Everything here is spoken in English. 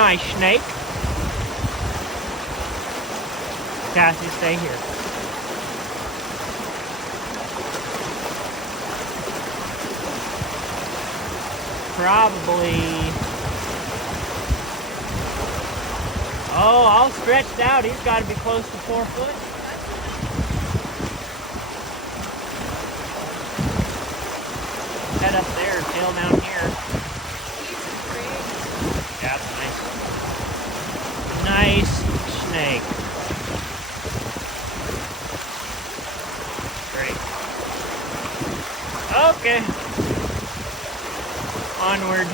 nice snake. Cassie, stay here. Probably. Oh, all stretched out. He's got to be close to 4 foot. Head up there, tail down here. Yeah, that's nice. Nice snake. Great. Okay. Onward.